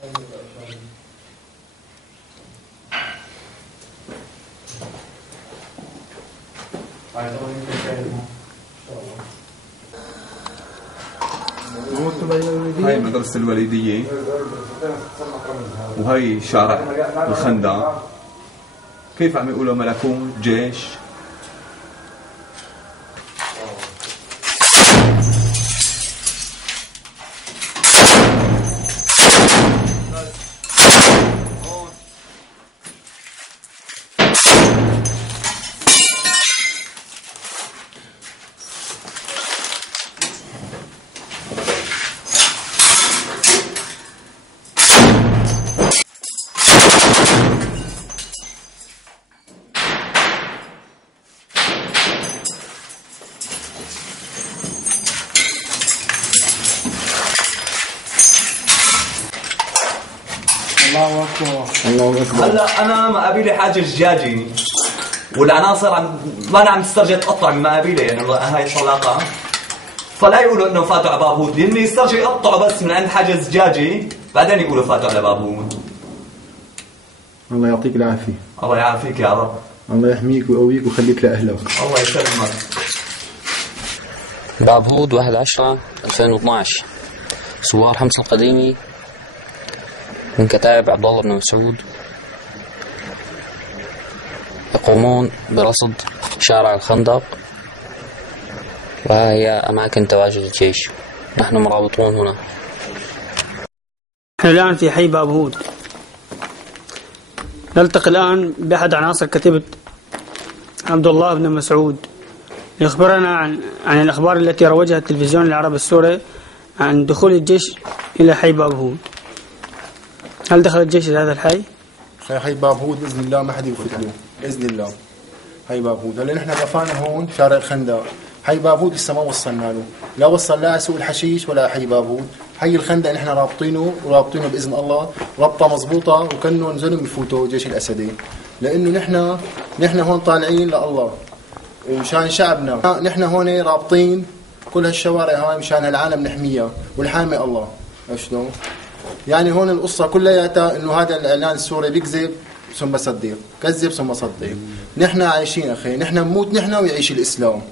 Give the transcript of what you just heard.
هاي مدرسة الوليدية وهي شارع الخندق. كيف عم يقولوا ملكون جيش؟ الله أكبر. الله أكبر. هلا أنا مقابلي حاجة زجاجي والعناصر ما عم تسترجع تقطع من مقابلي، يعني هاي الطلاقة، فلا يقولوا إنه فاتوا على بابود، لأن يسترجع يقطعوا بس من عند حاجة زجاجي بعدين يقولوا فاتوا على بابود. الله يعطيك العافية. الله يعافيك يا رب. الله يحميك ويقويك ويخليك لأهلك. الله يسلمك. باب هود 1/10/2012. صور حمص القديمي من كتائب عبد الله بن مسعود يقومون برصد شارع الخندق، وهي أماكن تواجد الجيش. نحن مرابطون هنا. نحن الآن في حي باب هود. نلتقي الآن بأحد عناصر كتيبة عبد الله بن مسعود يخبرنا عن الأخبار التي روجها التلفزيون العربي السوري عن دخول الجيش إلى حي باب هود. هل دخل الجيش إلى هذا الحي؟ حي باب هود بإذن الله ما حد يفوت له بإذن الله. حي باب هود هلا نحن وقفنا هون شارع الخندق. حي باب هود لسه ما وصلنا له، لا وصل لا سوق الحشيش ولا حي باب هود. حي الخندق نحن رابطينه بإذن الله ربطة مضبوطة، وكانوا نزلوا يفوتوا جيش الأسدين، لأنه نحن هون طالعين لله ومشان شعبنا. نحن هون رابطين كل هالشوارع هاي مشان هالعالم نحميها، والحامي الله. شلون؟ يعني هون القصة كلياتها إنه هذا الإعلان السوري بيكذب ثم صدق، كذب ثم صدق. نحن عايشين أخي، نحن نموت نحن ويعيش الإسلام.